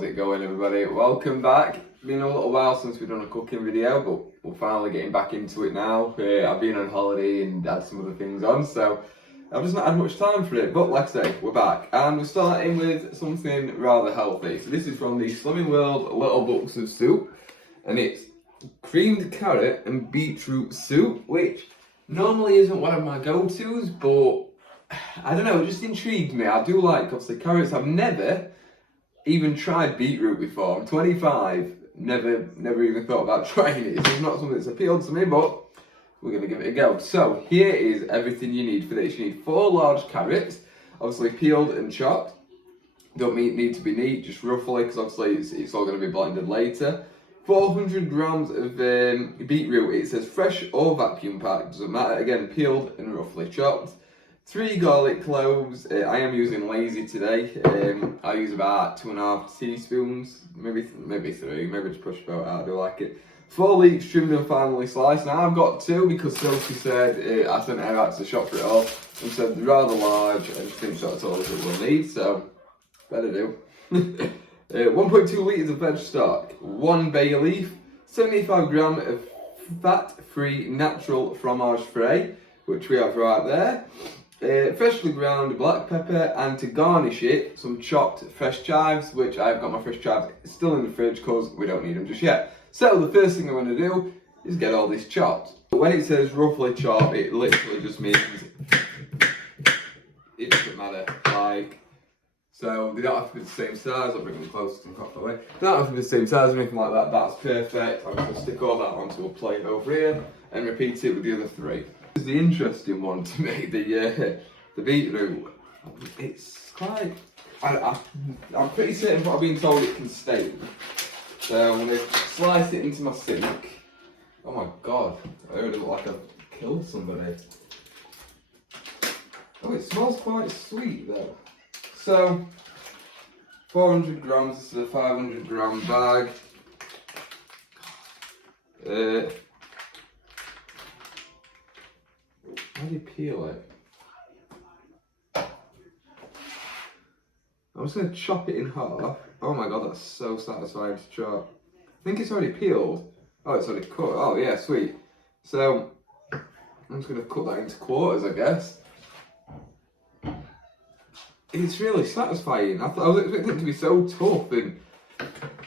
How's it going, everybody? Welcome back. Been a little while since we've done a cooking video, but we're finally getting back into it now. I've been on holiday and had some other things on, so I've just not had much time for it. But like I say, we're back, and we're starting with something rather healthy. So this is from the Slimming World Little Books of Soup, and it's creamed carrot and beetroot soup, which normally isn't one of my go-tos, but I don't know, it just intrigued me. I do like, obviously, carrots. I've never even tried beetroot before. I'm 25, never even thought about trying it. It's not something that's appealed to me, but we're going to give it a go. So here is everything you need for this. You need 4 large carrots, obviously peeled and chopped. Don't need to be neat, just roughly, because obviously it's all going to be blended later. 400 grams of beetroot. It says fresh or vacuum packed, doesn't matter. Again, peeled and roughly chopped. 3 garlic cloves. I am using lazy today. I use about 2.5 teaspoons, maybe 3. Maybe just push about out. I do like it. 4 leeks trimmed and finely sliced. Now I've got 2 because Sophie said I sent her out to the shop for it all and said they're rather large and she thinks that's all that we'll need. So better do. 1.2 litres of veg stock. 1 bay leaf. 75 grams of fat-free natural fromage frais, which we have right there. Freshly ground black pepper, and to garnish it, some chopped fresh chives, which I've got my fresh chives still in the fridge because we don't need them just yet. So the first thing I'm going to do is get all this chopped. When it says roughly chopped, it literally just means it doesn't matter. Like, so they don't have to be the same size. I'll bring them closer and cut away. They don't have to be the same size or anything like that. That's perfect. I'm going to stick all that onto a plate over here and repeat it with the other 3. This is the interesting one to me, the beetroot. It's quite, I'm pretty certain what I've been told it can stain. So I'm going to slice it into my sink. Oh my god, I already look like I've killed somebody. Oh, it smells quite sweet though. So, 400 grams, this is a 500 gram bag. How do you peel it? I'm just going to chop it in half. Oh my god, that's so satisfying to chop. I think it's already peeled. Oh, it's already cut. Oh yeah, sweet. So, I'm just going to cut that into quarters, I guess. It's really satisfying. I was expecting it to be so tough, and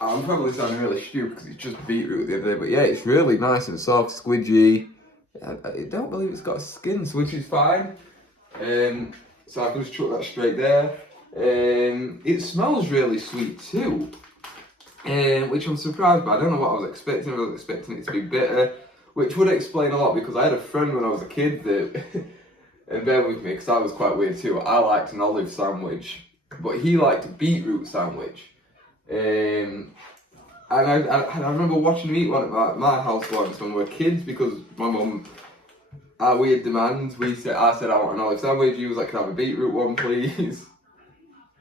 I'm probably sounding really stupid because it's just beetroot the other day, but yeah, it's really nice and soft, squidgy. I don't believe it's got a skin, which is fine. So I can just chuck that straight there. It smells really sweet too, which I'm surprised by. I don't know what I was expecting. I was expecting it to be bitter, which would explain a lot because I had a friend when I was a kid that, and bear with me because I was quite weird too. I liked an olive sandwich, but he liked a beetroot sandwich. And I remember watching him eat one at my house once when we were kids because my mum, our weird demands, I said I want an olive sandwich, he was like, can I have a beetroot one please?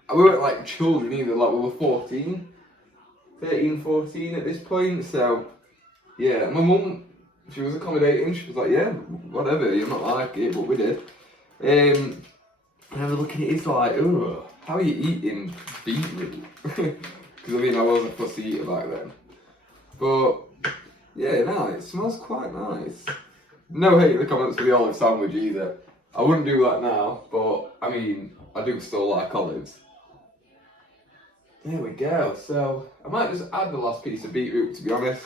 And we weren't like children either, like we were 13, 14 at this point, so yeah, my mum, she was accommodating, she was like, yeah, whatever, you're not like it, but we did. And I was looking at it, it's like, ugh, how are you eating beetroot? Because I mean, I wasn't a fussy eater back then. But yeah, no, it smells quite nice. No hate in the comments for the olive sandwich either. I wouldn't do that now, but I mean, I do still like olives. There we go. So I might just add the last piece of beetroot, to be honest,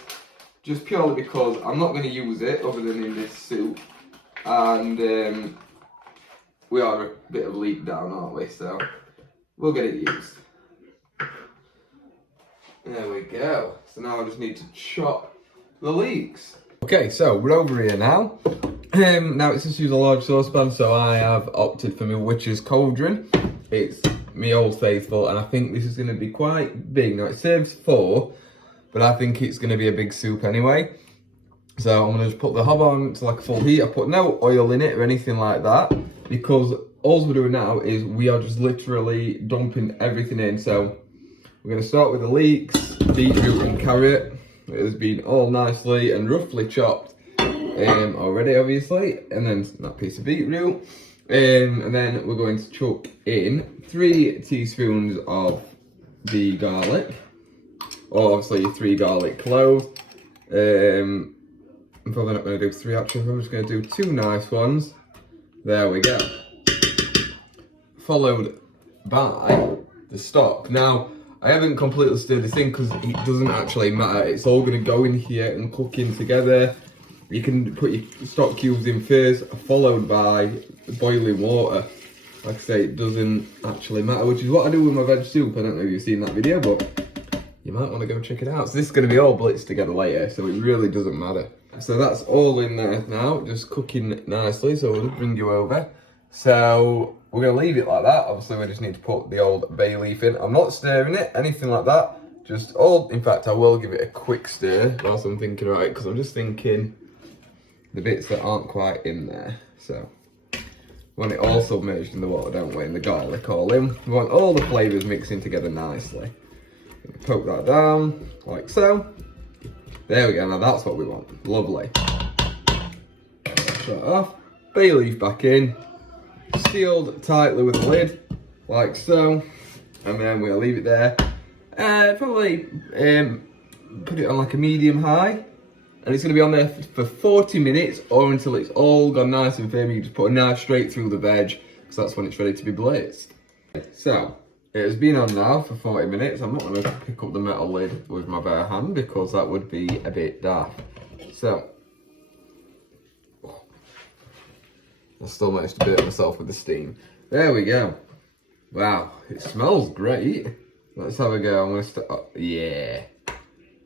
just purely because I'm not going to use it other than in this soup, and we are a bit of leak down, aren't we? So we'll get it used. There we go. So now I just need to chop the leeks. Okay, so we're over here now. Now it's just use a large saucepan, so I have opted for my witch's cauldron. It's me old faithful, and I think this is going to be quite big. Now it serves 4, but I think it's going to be a big soup anyway. So I'm going to just put the hob on to like a full heat. I put no oil in it or anything like that because all we're doing now is we are just literally dumping everything in. So we're going to start with the leeks, beetroot and carrot. It has been all nicely and roughly chopped already, obviously. And then that piece of beetroot. And then we're going to chuck in 3 teaspoons of the garlic. or obviously your 3 garlic cloves. I'm probably not going to do 3 actually, I'm just going to do 2 nice ones. There we go. Followed by the stock. Now, I haven't completely stirred this in because it doesn't actually matter. It's all going to go in here and cook in together. You can put your stock cubes in first, followed by boiling water. Like I say, it doesn't actually matter, which is what I do with my veg soup. I don't know if you've seen that video, but you might want to go check it out. So this is going to be all blitzed together later, so it really doesn't matter. So that's all in there now, just cooking nicely. So we'll bring you over. So we're going to leave it like that. Obviously, we just need to put the old bay leaf in. I'm not stirring it, anything like that. Just all, in fact, I will give it a quick stir whilst I'm thinking about it, because I'm just thinking the bits that aren't quite in there. So we want it all submerged in the water, don't we? And the garlic all in. We want all the flavours mixing together nicely. Poke that down, like so. There we go, now that's what we want. Lovely. Shut that off. Bay leaf back in. Sealed tightly with the lid, like so. And then we'll leave it there. Probably put it on like a medium high. And it's going to be on there for 40 minutes or until it's all gone nice and firm. You just put a knife straight through the veg, because that's when it's ready to be blitzed. So, it has been on now for 40 minutes. I'm not going to pick up the metal lid with my bare hand because that would be a bit daft. So, I still managed to bit myself with the steam. There we go. Wow, it smells great. Let's have a go. I'm going to start. Oh, yeah.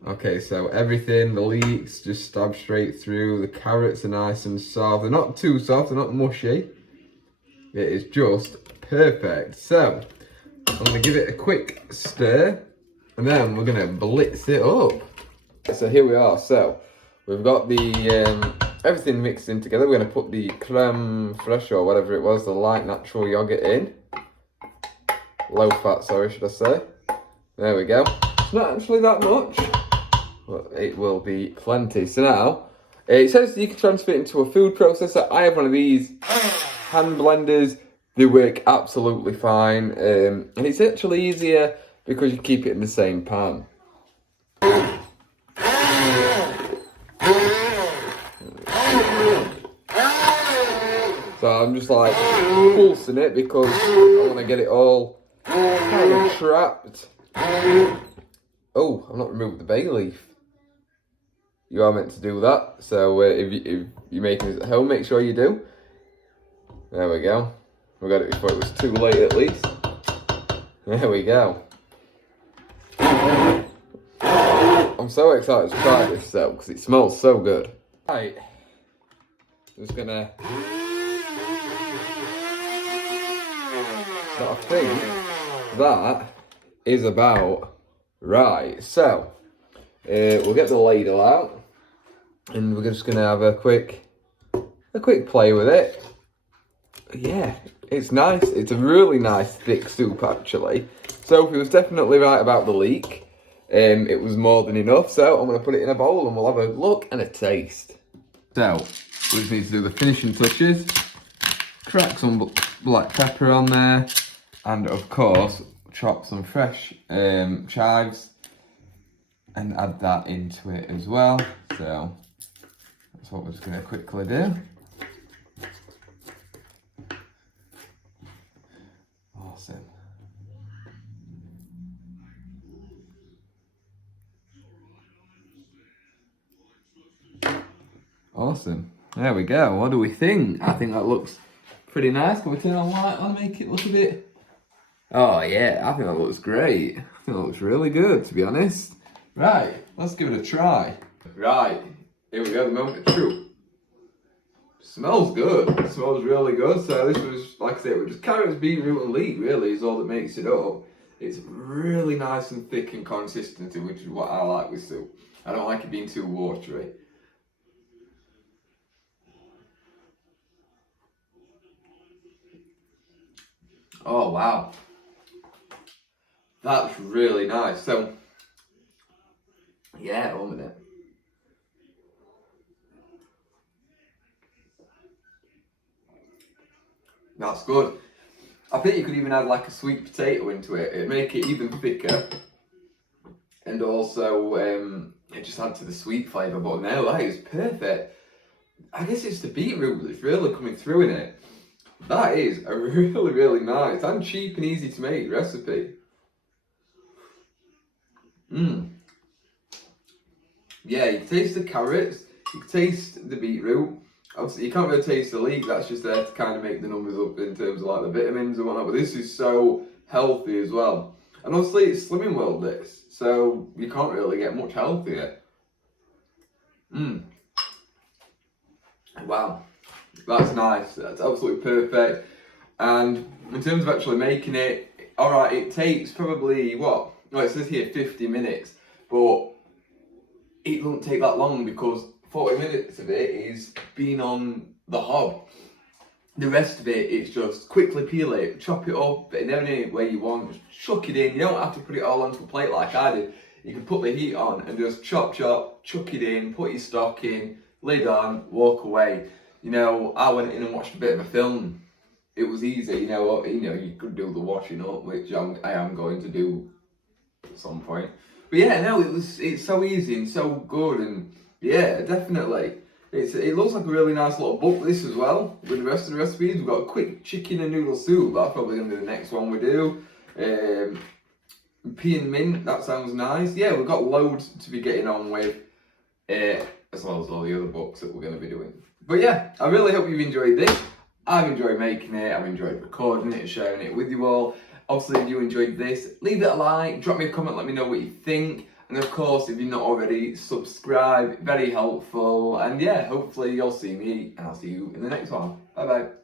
Okay, so everything, the leeks just stab straight through. The carrots are nice and soft. They're not too soft, they're not mushy. It is just perfect. So, I'm going to give it a quick stir, and then we're going to blitz it up. So here we are. So, we've got the everything mixed in together. We're going to put the creme fraiche, or whatever it was, the light natural yogurt in. Low fat, sorry, should I say. There we go. It's not actually that much, but it will be plenty. So now, it says you can transfer it into a food processor. I have one of these hand blenders. They work absolutely fine. And it's actually easier because you keep it in the same pan. So I'm just like pulsing it because I want to get it all kind of trapped. Oh, I've not removed the bay leaf. You are meant to do that. So if you're making this at home, make sure you do. There we go. We got it before it was too late at least. There we go. I'm so excited to try this though, because it smells so good. Right. Just gonna... So I think that is about right. So, we'll get the ladle out. And we're just gonna have a quick play with it. Yeah, it's nice. It's a really nice thick soup actually. Sophie was definitely right about the leek. It was more than enough, so I'm going to put it in a bowl and we'll have a look and a taste. So, we just need to do the finishing touches. Crack some black pepper on there, and of course, chop some fresh chives and add that into it as well. So, that's what we're just going to quickly do. Awesome. Awesome. There we go. What do we think? I think that looks pretty nice. Can we turn on light and make it look a bit... Oh yeah, I think that looks great. I think that looks really good, to be honest. Right, let's give it a try. Right, here we go, the moment of truth. Smells good. It smells really good. So this was, like I said, it was just carrots, beetroot and leek really is all that makes it up. It's really nice and thick in consistency, which is what I like with soup. I don't like it being too watery. Oh wow. That's really nice. So, yeah, 1 minute. That's good. I think you could even add like a sweet potato into it. It'd make it even thicker. and also it just adds to the sweet flavour. But no, that is perfect. I guess it's the beetroot that's really coming through in it. That is a really, really nice and cheap and easy to make recipe. Yeah, you can taste the carrots, you can taste the beetroot. Obviously, you can't really taste the leek, that's just there to kind of make the numbers up in terms of like the vitamins and whatnot. But this is so healthy as well. And obviously, it's Slimming World this, so you can't really get much healthier. Wow, that's nice. That's absolutely perfect. And in terms of actually making it, alright, it takes probably what? Well, it says here 50 minutes, but it doesn't take that long because 40 minutes of it is being on the hob. The rest of it is just quickly peel it, chop it up in any way you want, just chuck it in. You don't have to put it all onto a plate like I did. You can put the heat on and just chop, chuck it in, put your stock in, lid on, walk away. You know, I went in and watched a bit of a film. It was easy, you could do the washing up, which I am going to do at some point. But yeah, no, it's so easy and so good, and yeah, definitely. It looks like a really nice little book, this as well, with the rest of the recipes. We've got a quick chicken and noodle soup, that's probably going to be the next one we do. Pea and mint, that sounds nice. Yeah, we've got loads to be getting on with, as well as all the other books that we're going to be doing. But yeah, I really hope you've enjoyed this. I've enjoyed making it, I've enjoyed recording it and sharing it with you all. Obviously, if you enjoyed this, leave it a like, drop me a comment, let me know what you think. And of course, if you're not already, subscribe, very helpful. And yeah, hopefully you'll see me and I'll see you in the next one. Bye bye.